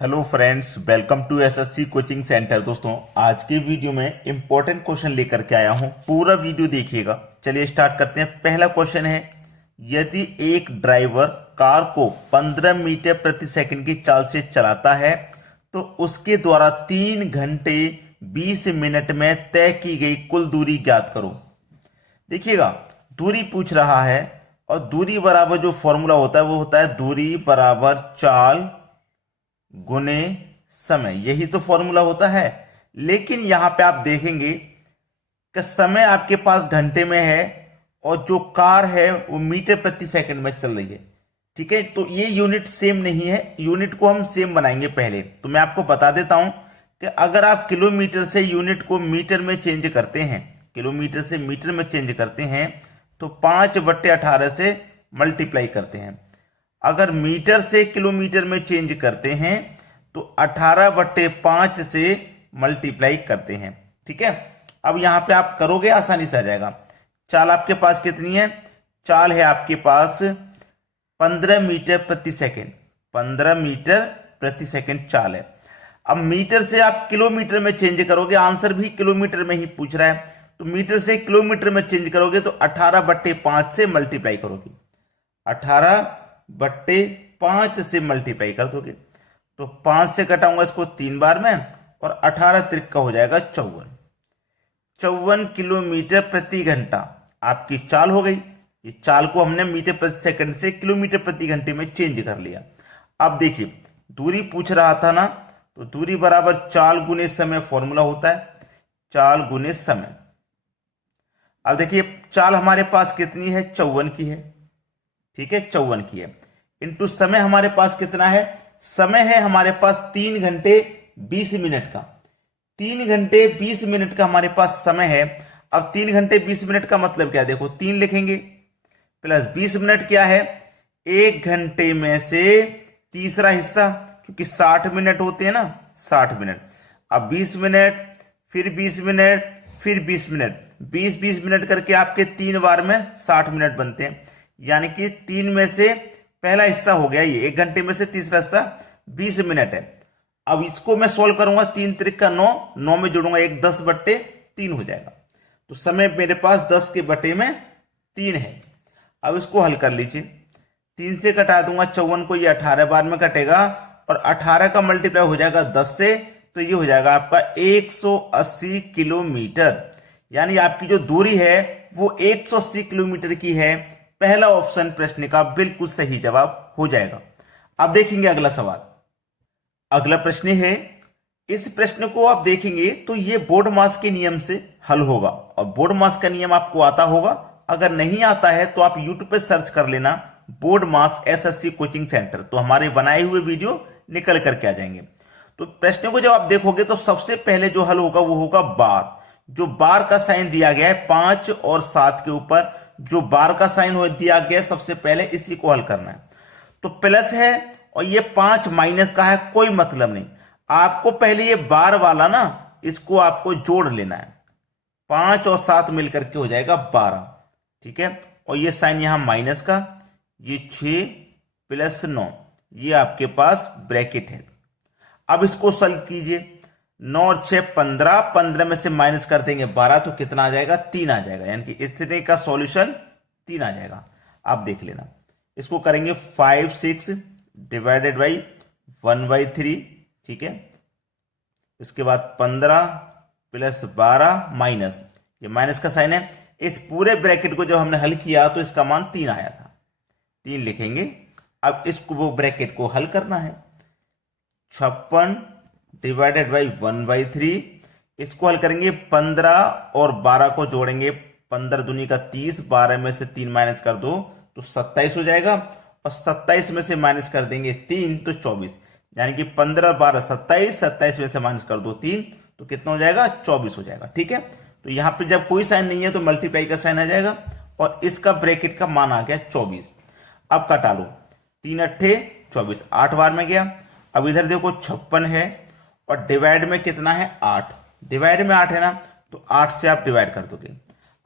Hello friends, welcome to SSC coaching centre. दोस्तों, आज के वीडियो में इंपॉर्टेंट क्वेश्चन लेकर के आया हूं। पूरा वीडियो देखिएगा। चलिए स्टार्ट करते हैं। पहला क्वेश्चन है, यदि एक ड्राइवर कार को 15 मीटर प्रति सेकंड की चाल से चलाता है तो उसके द्वारा 3 घंटे 20 मिनट में तय की गई कुल दूरी ज्ञात करो। देखिएगा, दूरी पूछ रहा है और दूरी बराबर जो फॉर्मूला होता है वो होता है दूरी बराबर चाल गुने समय। यही तो फॉर्मूला होता है। लेकिन यहां पे आप देखेंगे कि समय आपके पास घंटे में है और जो कार है वो मीटर प्रति सेकंड में चल रही है। ठीक है, तो ये यूनिट सेम नहीं है। यूनिट को हम सेम बनाएंगे। पहले तो मैं आपको बता देता हूं कि अगर आप किलोमीटर से यूनिट को मीटर में चेंज करते हैं, किलोमीटर से मीटर में चेंज करते हैं तो 5/18 से मल्टीप्लाई करते हैं। अगर मीटर से किलोमीटर में चेंज करते हैं तो 18/5 से मल्टीप्लाई करते हैं। ठीक है, अब यहां पे आप करोगे आसानी से आ जाएगा। चाल आपके पास कितनी है? चाल है आपके पास 15 मीटर प्रति सेकंड। 15 मीटर प्रति सेकंड चाल है। अब मीटर से आप किलोमीटर में चेंज करोगे, आंसर भी किलोमीटर में ही पूछ रहा है, तो मीटर से किलोमीटर में चेंज करोगे तो 18/5 से मल्टीप्लाई करोगे। 18/5 से मल्टीप्लाई कर दोगे तो 5 से कटाऊंगा इसको 3 बार में और 18 त्रिक का हो जाएगा 54। 54 किलोमीटर प्रति घंटा आपकी चाल हो गई। ये चाल को हमने मीटर प्रति सेकंड से किलोमीटर प्रति घंटे में चेंज कर लिया। अब देखिए, दूरी पूछ रहा था ना, तो दूरी बराबर चाल गुने समय फॉर्मूला होता है, चाल गुने समय। अब देखिए, चाल हमारे पास कितनी है? 54 की है। ठीक है, 54 की है इंटू समय हमारे पास कितना है? समय है हमारे पास 3 घंटे 20 मिनट का। 3 घंटे 20 मिनट का हमारे पास समय है। अब 3 घंटे 20 मिनट का मतलब क्या? देखो, 3 लिखेंगे प्लस 20 मिनट क्या है? 1 घंटे में से तीसरा हिस्सा, क्योंकि 60 मिनट होते हैं ना, 60 मिनट। अब 20 मिनट, फिर 20 मिनट, फिर 20 मिनट, 20-20 मिनट करके आपके 3 बार में 60 मिनट बनते हैं। यानी कि 3 में से पहला हिस्सा हो गया ये, 1 घंटे में से तीसरा हिस्सा 20 मिनट है। अब इसको मैं सोल्व करूंगा, 3 त्रिक का 9, 9 में जोड़ूंगा 1, 10/3 हो जाएगा। तो समय मेरे पास 10 के बटे में 3 है। अब इसको हल कर लीजिए। 3 से कटा दूंगा 54 को, ये 18 बार में कटेगा और 18 का मल्टीप्लाई हो जाएगा 10 से, तो ये हो जाएगा आपका 180 किलोमीटर। यानी आपकी जो दूरी है वो 180 किलोमीटर की है। पहला ऑप्शन प्रश्न का बिल्कुल सही जवाब हो जाएगा। अब देखेंगे अगला सवाल। अगला प्रश्न है, इस प्रश्न को आप देखेंगे तो ये बोर्ड मास के नियम से हल होगा और बोर्ड मास का नियम आपको आता होगा। अगर नहीं आता है तो आप यूट्यूब पे सर्च कर लेना बोर्ड मास एसएससी कोचिंग सेंटर, तो हमारे बनाए हुए वीडियो निकल करके आ जाएंगे। तो प्रश्न को जब आप देखोगे तो सबसे पहले जो हल होगा वो होगा बार। जो बार का साइन दिया गया है 5 और 7 के ऊपर, जो बार का साइन हो दिया गया, सबसे पहले इसी को हल करना है। तो प्लस है और ये 5 माइनस का है, कोई मतलब नहीं। आपको पहले ये बार वाला ना, इसको आपको जोड़ लेना है। 5 और 7 मिलकर के हो जाएगा 12। ठीक है, और ये साइन यहां माइनस का, ये 6 + 9, ये आपके पास ब्रैकेट है। अब इसको सॉल्व कीजिए। 9 और 6 15, 15 में से माइनस कर देंगे 12, तो कितना आ जाएगा? 3 आ जाएगा। यानी कि इतने का सॉल्यूशन 3 आ जाएगा। आप देख लेना। इसको करेंगे 5 6 डिवाइडेड बाई 1/3। ठीक है, इसके बाद 15 + 12 माइनस, ये माइनस का साइन है। इस पूरे ब्रैकेट को जब हमने हल किया तो इसका मान 3 आया था। 3 लिखेंगे। अब इसको वो ब्रैकेट को हल करना है। 56 डिवाइडेड बाई 1/3, इसको हल करेंगे। 15 और 12 को जोड़ेंगे, 15 दूनी का 30, 12 में से 3 माइनस कर दो तो 27 हो जाएगा, और 27 में से माइनस कर देंगे 3 तो 24। यानी कि 15 और 12 27, 27 में से माइनस कर दो 3 तो कितना हो जाएगा? 24 हो जाएगा। ठीक है, तो यहां पे जब कोई साइन नहीं है तो मल्टीप्लाई का साइन आ जाएगा और इसका ब्रैकेट का मान आ गया 24। अब कटा लो, 3 8 24, 8 बार में गया। अब इधर देखो 56 है और डिवाइड में कितना है? 8। डिवाइड में 8 है ना, तो 8 से आप डिवाइड कर दोगे।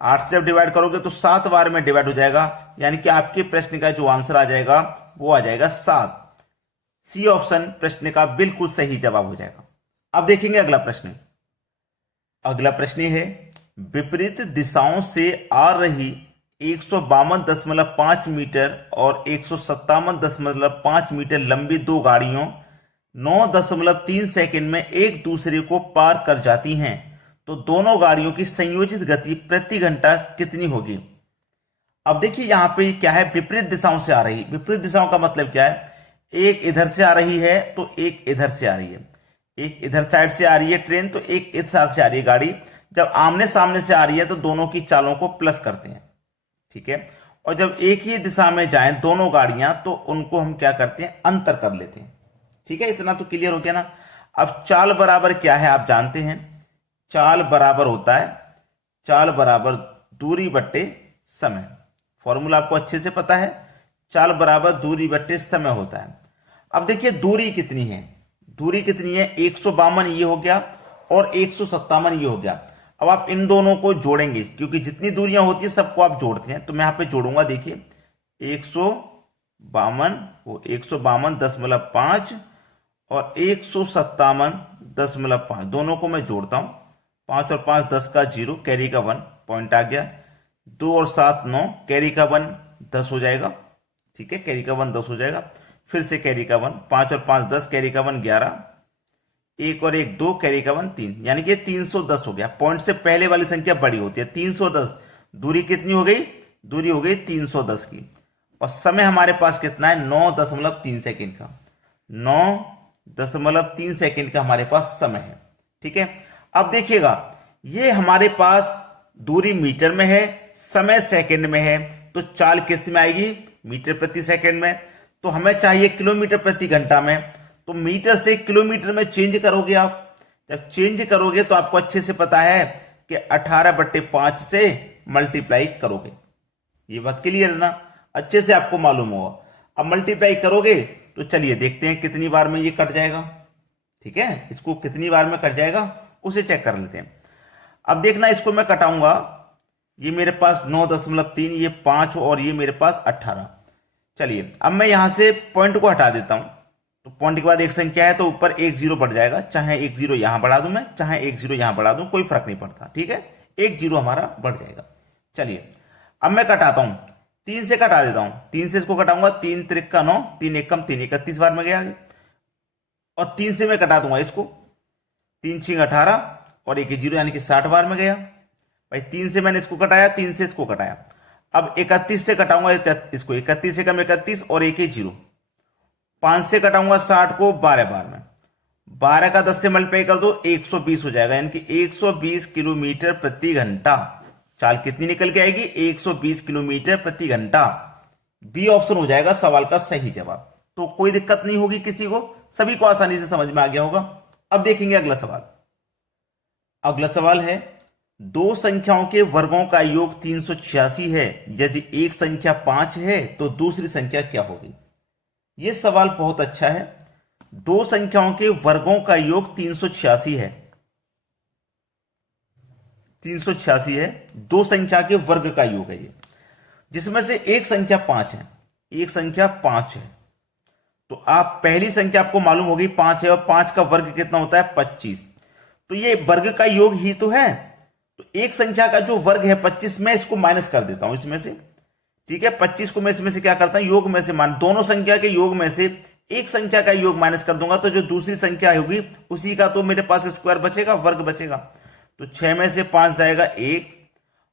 8 से आप डिवाइड करोगे तो 7 बार में डिवाइड हो जाएगा। यानी कि आपके प्रश्न का जो आंसर आ जाएगा वो आ जाएगा 7। सी ऑप्शन प्रश्न का बिल्कुल सही जवाब हो जाएगा। अब देखेंगे अगला प्रश्न। अगला प्रश्न है, विपरीत दिशाओं से आ रही 152.5 मीटर और 157.5 मीटर लंबी दो गाड़ियों 9.3 सेकंड में एक दूसरे को पार कर जाती हैं, तो दोनों गाड़ियों की संयोजित गति प्रति घंटा कितनी होगी। अब देखिए यहां पे क्या है, विपरीत दिशाओं से आ रही। विपरीत दिशाओं का मतलब क्या है, एक इधर से आ रही है तो एक इधर से आ रही है, एक इधर साइड से आ रही है ट्रेन तो एक इधर साइड से आ रही है गाड़ी। जब आमने सामने से आ रही है तो दोनों की चालों को प्लस करते हैं, ठीक है। और जब एक ही दिशा में जाएं दोनों गाड़ियां तो उनको हम क्या करते हैं, अंतर कर लेते हैं, ठीक है। इतना तो क्लियर हो गया ना। अब चाल बराबर क्या है आप जानते हैं, चाल बराबर होता है, चाल बराबर दूरी बट्टे समय। फॉर्मूला आपको अच्छे से पता है, चाल बराबर दूरी बट्टे समय होता है। अब देखिए दूरी कितनी है, दूरी कितनी है, 152 ये हो गया और 157 ये हो गया। अब आप इन दोनों को जोड़ेंगे, क्योंकि जितनी दूरियां होती है सबको आप जोड़ते हैं, तो मैं यहां पे जोड़ूंगा। देखिए 152 वो 152.5 और 157.5 दोनों को मैं जोड़ता हूं। 5 और 5 10 का 0, कैरी का 1 पॉइंट आ गया। 2 और 7 9, कैरी का 1 10 हो जाएगा, ठीक है, कैरी का 1 10 हो जाएगा। फिर से कैरी का 1, 5 और 5 10, कैरी का 1 11, 1 और 1 2, कैरी का 1 3, यानी कि 310 हो गया। पॉइंट से पहले वाली संख्या बड़ी होती है, 310। दूरी कितनी हो गई, दूरी हो गई 310 की। और समय हमारे पास कितना है, 9.3 सेकेंड का, 9.3 सेकेंड का हमारे पास समय है, ठीक है। अब देखिएगा ये हमारे पास दूरी मीटर में है, समय सेकंड में है, तो चाल किस में आएगी, मीटर प्रति सेकंड में। तो हमें चाहिए किलोमीटर प्रति घंटा में, तो मीटर से किलोमीटर में चेंज करोगे आप। जब चेंज करोगे तो आपको अच्छे से पता है कि 18/5 से मल्टीप्लाई करोगे। ये बात क्लियर है ना, अच्छे से आपको मालूम होगा। अब मल्टीप्लाई करोगे तो चलिए देखते हैं कितनी बार में ये कट जाएगा, ठीक है, इसको कितनी बार में कट जाएगा उसे चेक कर लेते हैं। अब देखना इसको मैं कटाऊंगा, ये मेरे पास 9.3, ये 5 और ये मेरे पास 18। चलिए अब मैं यहां से पॉइंट को हटा देता हूं, तो पॉइंट के बाद एक संख्या है तो ऊपर एक जीरो बढ़ जाएगा, चाहे एक जीरो यहां बढ़ा दूं मैं, चाहे एक जीरो यहां बढ़ा दूं, कोई फर्क नहीं पड़ता, ठीक है, एक जीरो हमारा बढ़ जाएगा। चलिए अब मैं कटाता हूं, 3 से कटा देता हूं, 3 से इसको कटाऊंगा, 3 3 का 9, 3 1 कम 3 31 बार में गया आगे। और 3 से मैं कटा दूंगा इसको, 3 6 18 और एक जीरो यानी कि 60 बार में गया भाई। 3 से मैंने इसको कटाया, 3 से इसको कटाया। अब 31 से कटाऊंगा इसको, 31 से कम 31 और एक जीरो। 5 से कटाऊंगा 60 को 12 बार में, 12 का 10 से मल्टीप्लाई कर दो, 120 हो जाएगा, यानी कि 120 किलोमीटर प्रति घंटा। चाल कितनी निकल के आएगी, 120 किलोमीटर प्रति घंटा। बी ऑप्शन हो जाएगा सवाल का सही जवाब। तो कोई दिक्कत नहीं होगी किसी को, सभी को आसानी से समझ में आ गया होगा। अब देखेंगे अगला सवाल। अगला सवाल है, दो संख्याओं के वर्गों का योग 386 है, यदि एक संख्या 5 है तो दूसरी संख्या क्या होगी। यह सवाल बहुत अच्छा है। दो संख्याओं के वर्गों का योग 386 है, 386 है, दो संख्या के वर्ग का योग है ये, जिसमें से एक संख्या 5 है, एक संख्या 5 है। तो आप पहली संख्या आपको मालूम होगी 5 है, और 5 का वर्ग कितना होता है 25। तो ये वर्ग का योग ही तो है। तो एक संख्या का जो वर्ग है 25, मैं इसको माइनस कर देता हूं इसमें से, ठीक है। 25 को मैं इसमें से क्या करता हूं, योग में से मान, दोनों संख्या के योग में से एक संख्या का योग माइनस कर दूंगा, तो जो दूसरी संख्या होगी उसी का तो मेरे पास स्क्वायर बचेगा, वर्ग बचेगा। तो 6 में से 5 जाएगा 1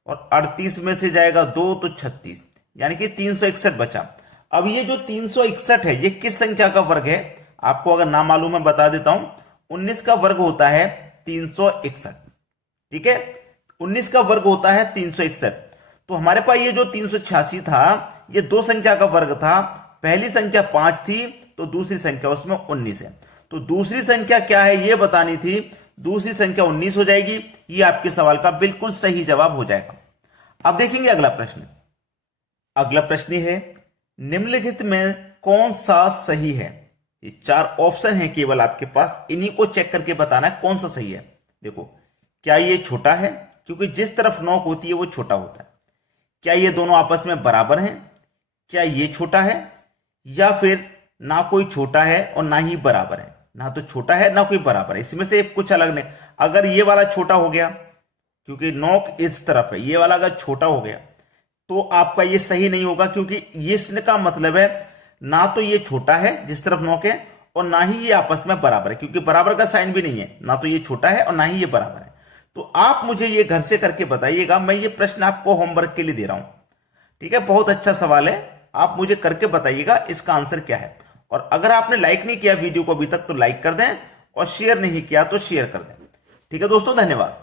और 38 में से जाएगा 2, तो 36, यानी कि 361 बचा। अब ये जो 361 है ये किस संख्या का वर्ग है, आपको अगर ना मालूम है बता देता हूं, 19 का वर्ग होता है 361, ठीक है, 19 का वर्ग होता है 361। तो हमारे पास ये जो 386 था ये दो संख्या का वर्ग था, पहली संख्या 5 थी तो दूसरी संख्या उसमें 19 है। तो दूसरी संख्या क्या है ये बतानी थी, दूसरी संख्या 19 हो जाएगी। ये आपके सवाल का बिल्कुल सही जवाब हो जाएगा। अब देखेंगे अगला प्रश्न। अगला प्रश्न है, निम्नलिखित में कौन सा सही है। ये 4 ऑप्शन है केवल आपके पास, इन्हीं को चेक करके बताना है कौन सा सही है। देखो, क्या ये छोटा है, क्योंकि जिस तरफ नोक होती है वो छोटा होता है। क्या ये दोनों आपस में बराबर हैं, क्या ये छोटा है, या फिर ना कोई छोटा है और ना ही बराबर है, ना तो छोटा है ना कोई बराबर है, इसमें से कुछ अलग नहीं। अगर ये वाला छोटा हो गया, क्योंकि नोक इस तरफ है, ये वाला अगर छोटा हो गया तो आपका ये सही नहीं होगा, क्योंकि ये इसका मतलब है ना तो ये छोटा है जिस तरफ नोक है और ना ही ये आपस में बराबर है, क्योंकि बराबर का साइन भी नहीं है, ना तो ये छोटा है और ना ही ये बराबर है। तो आप मुझे ये घर से करके बताइएगा, मैं ये प्रश्न आपको होमवर्क के लिए दे रहा हूं, ठीक है। बहुत अच्छा सवाल है, आप मुझे करके बताइएगा इसका आंसर क्या है। और अगर आपने लाइक नहीं किया वीडियो को अभी तक तो लाइक कर दें, और शेयर नहीं किया तो शेयर कर दें, ठीक है दोस्तों। धन्यवाद।